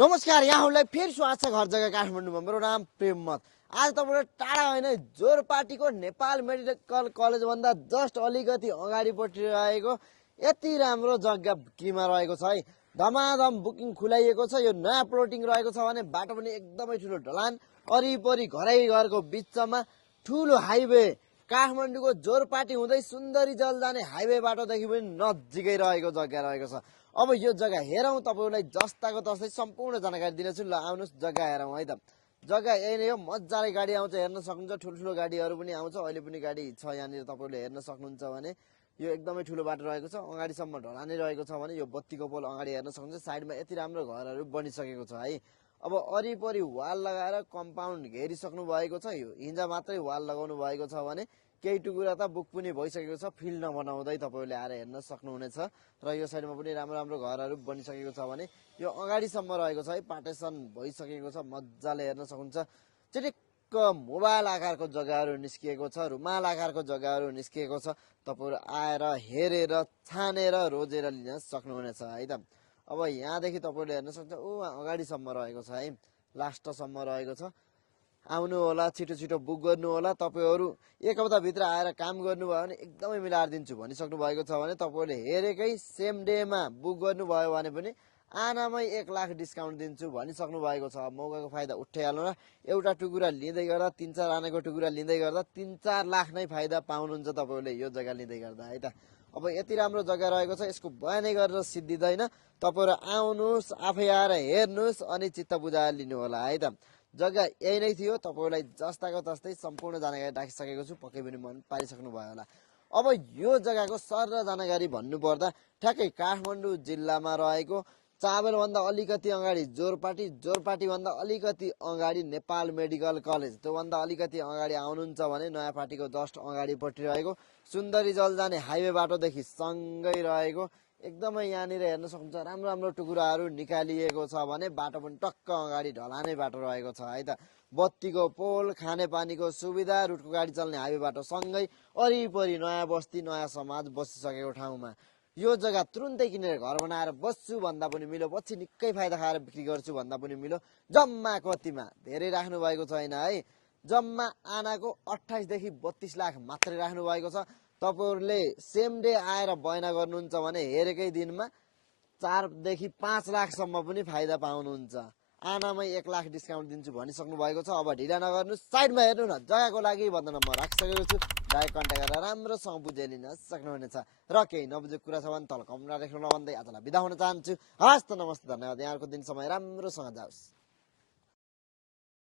नमस्कार, यहाँहरूलाई फेरि स्वागत छ घर जग्गा काठमाडौँमा। मेरो नाम प्रेममत। आज तपाईँ टाढा होइन, जोरपाटीको नेपाल मेडिकल कलेज भन्दा जस्ट अलिकति अगाडिपट्टि रहेको यति राम्रो जग्गा बिक्रीमा रहेको छ है। धमाधम बुकिङ खुलाइएको छ। यो नयाँ प्लोटिङ रहेको छ भने बाटो पनि एकदमै ठुलो ढलान, वरिपरि घरै घरको बिचमा ठुलो हाइवे, काठमाडौँको जोरपाटी हुँदै सुन्दरी जल जाने हाइवे बाटोदेखि पनि नजिकै रहेको जग्गा रहेको छ। अब यो जग्गा हेरौँ, तपाईँलाई जस्ताको तस्तै सम्पूर्ण जानकारी दिनेछु। ल आउनुहोस् जग्गा हेरौँ है त। जग्गा यही नै हो, मजाले गाडी आउँछ, हेर्न सक्नुहुन्छ। ठुल्ठुलो गाडीहरू पनि आउँछ, अहिले पनि गाडी छ यहाँनिर, तपाईँले हेर्न सक्नुहुन्छ भने यो एकदमै ठुलो बाटो रहेको छ। अगाडिसम्म ढलानै रहेको छ भने यो बत्तीको पोल अगाडि हेर्न सक्नुहुन्छ। साइडमा यति राम्रो घरहरू बनिसकेको छ है। अब वरिपरि वाल लगाएर कम्पाउन्ड घेरिसक्नु भएको छ। यो हिजो मात्रै वाल लगाउनु भएको छ भने केही टुकुरा त बुक पनि भइसकेको छ। फिल्ड नबनाउँदै तपाईँले आएर हेर्न सक्नुहुनेछ। र यो साइडमा पनि राम्रो राम्रो घरहरू बनिसकेको छ भने यो अगाडिसम्म रहेको छ है। पार्टेसन भइसकेको छ, मजाले हेर्न सक्नुहुन्छ। चिटिक्क मोबाइल आकारको जग्गाहरू निस्किएको छ, रुमाल आकारको जग्गाहरू निस्किएको छ। तपाईँहरू आएर हेरेर छानेर रोजेर लिन सक्नुहुनेछ है त। अब यहाँदेखि तपाईँले हेर्न सक्नुहुन्छ, अगाडिसम्म रहेको छ है, लास्टसम्म रहेको छ। आउनु होला, छिटो छिटो बुक गर्नु होला। तपाईँहरू एक हप्ताभित्र आएर काम गर्नुभयो भने एकदमै मिलाएर दिन्छु भनिसक्नु भएको छ भने तपाईँले हेरेकै सेम डेमा बुक गर्नुभयो भने पनि आनामै 1 लाख डिस्काउन्ट दिन्छु भनिसक्नु भएको छ। मौकाको फाइदा उठाइहाल्नु र एउटा टुकुरा लिँदै गर्दा 3-4 आनाको टुकुरा लिँदै गर्दा 3-4 लाख नै फाइदा पाउनुहुन्छ तपाईँले यो जग्गा लिँदै गर्दा है त। अब यति राम्रो जग्गा रहेको छ, यसको बयानै गरेर सिद्धिँदैन। तपाईँहरू आउनुहोस्, आफै आएर हेर्नुहोस् अनि चित्त बुझाएर लिनु होला है त। जग्गा यही नै थियो, तपाईँलाई जस्ताको तस्तै सम्पूर्ण जानकारी राखिसकेको छु। पक्कै पनि मन पारिसक्नु भयो होला। अब यो जग्गाको सर जानकारी भन्नुपर्दा ठ्याक्कै काठमाडौँ जिल्लामा रहेको चाबेलभन्दा अलिकति अगाडि जोरपाटी, जोरपाटीभन्दा अलिकति अगाडि नेपाल मेडिकल कलेज, त्योभन्दा अलिकति अगाडि आउनुहुन्छ भने नयाँ पाटीको जस्ट अगाडिपट्टि रहेको सुन्दरी जल जाने हाइवे बाटोदेखि सँगै रहेको एकदमै यहाँनिर हेर्न सक्नुहुन्छ राम्रो राम्रो टुकुराहरू निकालिएको छ भने बाटो पनि टक्क अगाडि ढलानै बाटो रहेको छ है त। बत्तीको पोल, खानेपानीको सुविधा, रुटको गाडी चल्ने हाइवे बाटो सँगै वरिपरि नयाँ बस्ती, नयाँ समाज बसिसकेको ठाउँमा यो जग्गा तुरुन्तै किनेर घर बनाएर बस्छु भन्दा पनि मिलो, पछि निकै फाइदा खाएर बिक्री गर्छु भन्दा पनि मिलो। जम्मा कतिमा धेरै राख्नु भएको छैन है। जम्मा आनाको 28 देखि 32 लाख मात्रै राख्नु भएको छ। तपाईँहरूले सेम डे आएर बयना गर्नुहुन्छ भने हेरेकै दिनमा 4 देखि 5 लाखसम्म पनि फाइदा पाउनुहुन्छ। आनामै 1 लाख डिस्काउन्ट दिन्छु भनिसक्नु भएको छ। अब ढिला नगर्नुहोस्, साइडमा हेर्नु न, जग्गाको लागि भन्दा म राखिसकेको छु। डाइरेक्ट कन्ट्याक्ट गरेर राम्रोसँग बुझाइलिन सक्नुहुनेछ। र केही नबुझेको कुरा छ भने तल कमेन्टमा लेख्नु नभन्दै आजलाई बिदा हुन चाहन्छु। हस् त, नमस्ते, धन्यवाद। यहाँको दिन समय राम्रोसँग जाओस्।